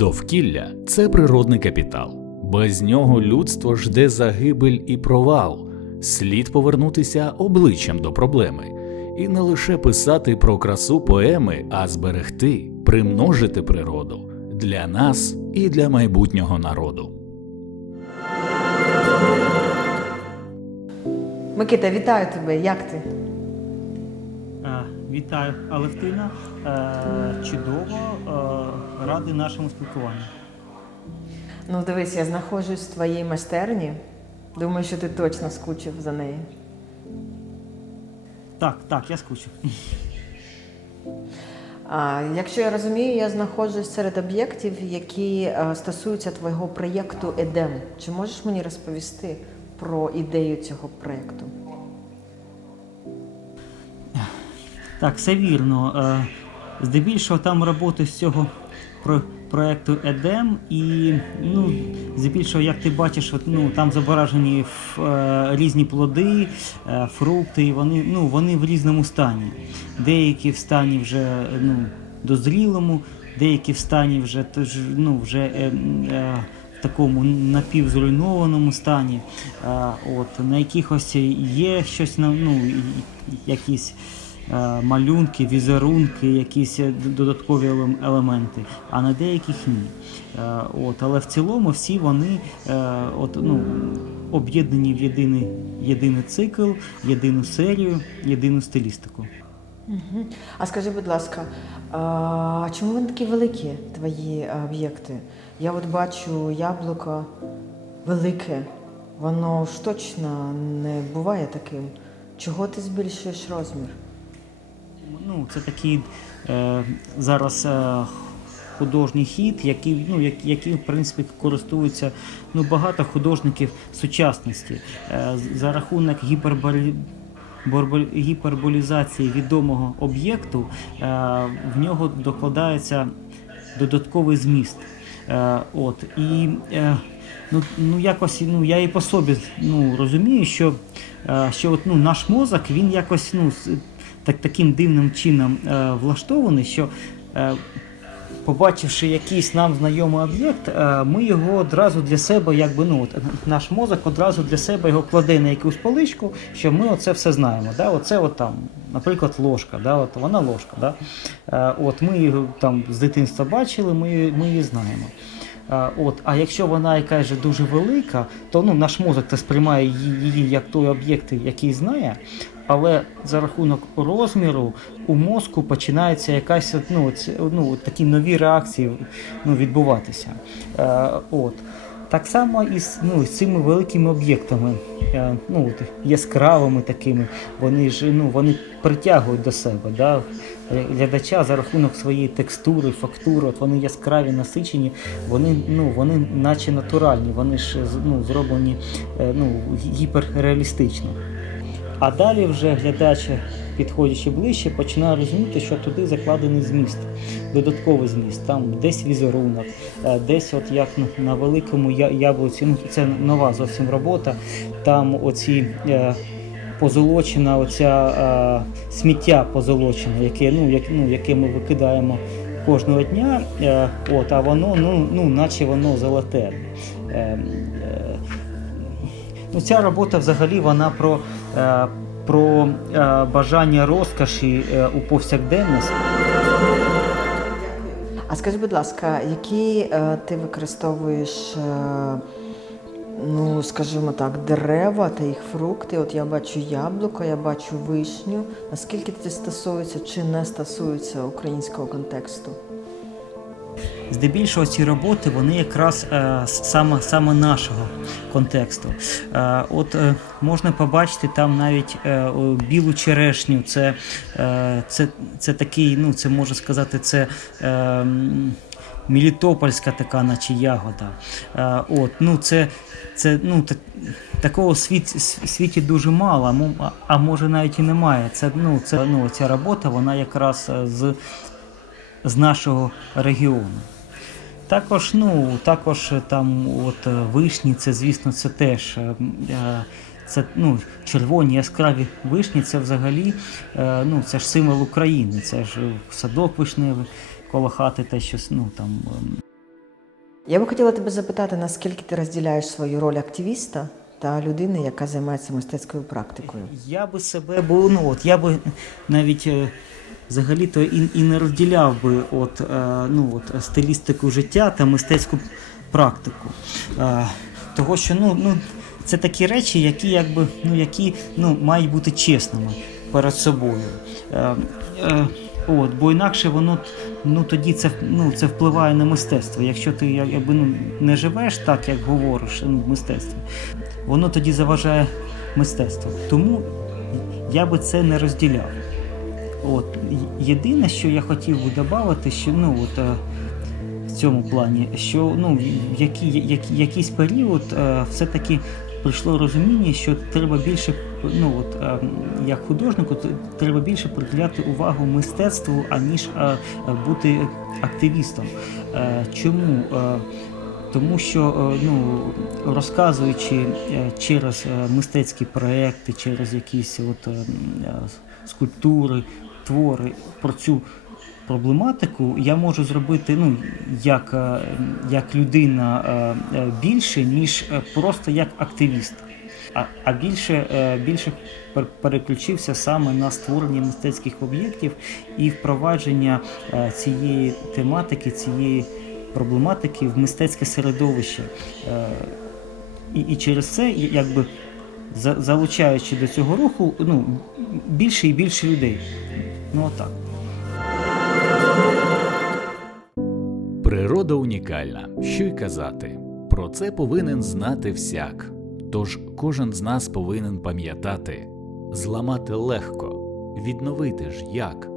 Довкілля це природний капітал. Без нього людство жде загибель і провал. Слід повернутися обличчям до проблеми і не лише писати про красу поеми, а зберегти, примножити природу для нас і для майбутнього народу. Микита, вітаю тебе. Як ти? Вітаю, Алевтина. Е, чудово е, ради нашому спілкуванню. Ну, дивись, я знаходжусь в твоїй майстерні. Думаю, що ти точно скучив за неї. Так, так, я скучив. А, Якщо я розумію, я знаходжусь серед об'єктів, які е, стосуються твого проєкту Едем. Чи можеш мені розповісти про ідею цього проєкту? Так, все вірно. Е, здебільшого там роботи з цього про проекту Едем, і ну, здебільшого, як ти бачиш, от, ну, там зображені е, різні плоди, е, фрукти, і вони ну, вони в різному стані. Деякі в стані вже ну, дозрілому, деякі в стані вже ну, вже е, е, в такому напівзруйнованому стані. Е, от, На якихось є щось ну, якісь. Е, малюнки, візерунки, якісь додаткові елементи, а на деяких ні. Е, от, Але в цілому всі вони е, от, ну, об'єднані в єдиний, єдиний цикл, єдину серію, єдину стилістику. А скажи, будь ласка, а чому вони такі великі, твої об'єкти? Я от бачу яблуко велике, воно ж точно не буває таким. Чого ти збільшуєш розмір? ну, це такий е, зараз е, художній хід, який, ну, як, який, в принципі, користується ну, багато художників сучасності е, за рахунок гіперболі гіперболізації відомого об'єкту е, в нього докладається додатковий зміст. Е, от, І е, ну, ну, якось ну, я і по собі ну, розумію, що е, що от, ну, наш мозок він якось ну, так, таким дивним чином е, влаштований, що е, побачивши якийсь нам знайомий об'єкт, е, ми його одразу для себе, якби ну от наш мозок одразу для себе його кладе на якусь поличку, що ми оце все знаємо. Да? Оце от там, наприклад, ложка, да? от вона ложка. Да? Е, от Ми її там з дитинства бачили, ми, ми її знаємо. Е, от, А якщо вона якась же дуже велика, то ну, наш мозок сприймає її як той об'єкт, який знає але за рахунок розміру у мозку починається якась ну, ці, ну, такі нові реакції ну, відбуватися. Е, от. Так само і з ну, з цими великими об'єктами, е, ну, яскравими такими, вони ж ну, вони притягують до себе Да? глядача за рахунок своєї текстури, фактури, от вони яскраві, насичені, вони ну, вони наче натуральні, вони ж ну, зроблені е, ну, гіперреалістично. А далі вже глядач, підходячи ближче, починає розуміти, що туди закладений зміст, додатковий зміст, там десь візерунок, е, десь, от як на великому яблуці, ну це нова зовсім робота. Там оці. Е, позолочена, оця е, сміття позолочене, яке ну, як, ну, яке ми викидаємо кожного дня. Е, от, А воно ну, ну, наче воно золоте. Ем, е, е, Ну, Ця робота взагалі вона про е, про е, бажання розкоші е, у повсякденності. А скажи, будь ласка, які ти використовуєш? Ну, скажімо так, дерева та їх фрукти. От я бачу яблуко, я бачу вишню. Наскільки це стосується чи не стосується українського контексту? Здебільшого ці роботи вони якраз е, саме саме нашого контексту. Е, от е, можна побачити там навіть е, білу черешню. Це е, це, це такий, ну це можна сказати, це. Е, Мілітопольська така, наче ягода. А, е, от, ну це це ну так, такого світ, світі дуже мало, а, а може навіть і немає. Це ну це ну ця робота, вона якраз е, з, з нашого регіону. Також ну, також там от е, вишні, це звісно, це теж е, е, це ну, червоні яскраві вишні, це взагалі ну, це ж символ України, це ж садок вишневий коло хати, те щось ну, там. Я би хотіла тебе запитати, наскільки ти розділяєш свою роль активіста? Та людини, яка займається мистецькою практикою, я би себе був, ну от я би навіть взагалі-то і, і не розділяв би от, е, ну, от, стилістику життя та мистецьку практику. Е, того, що ну, ну, це такі речі, які якби, ну, які ну, мають бути чесними перед собою. Е, е, от, Бо інакше воно ну, тоді це ну, це впливає на мистецтво. Якщо ти якби, ну, не живеш так, як говориш ну, в мистецтві, воно тоді заважає мистецтво. Тому я би це не розділяв. От Єдине, що я хотів би додати, що ну от. Е, в цьому плані, що ну, які, які, якийсь період е, все-таки прийшло розуміння, що треба більше ну от е, як художнику, треба більше приділяти увагу мистецтву, аніж бути активістом. Чому? Тому що ну розказуючи через мистецькі проекти, через якісь от скульптури, твори про цю проблематику, я можу зробити ну, як е, як людина е, е, більше, ніж просто як активіст. А а більше більше переключився саме на створення мистецьких об'єктів і впровадження цієї тематики, цієї проблематики в мистецьке середовище. І і через це якби залучаючи до цього руху ну, більше і більше людей. Ну отак. Природа унікальна. Що й казати. Про це повинен знати всяк. Тож кожен з нас повинен пам'ятати, зламати легко, відновити ж як.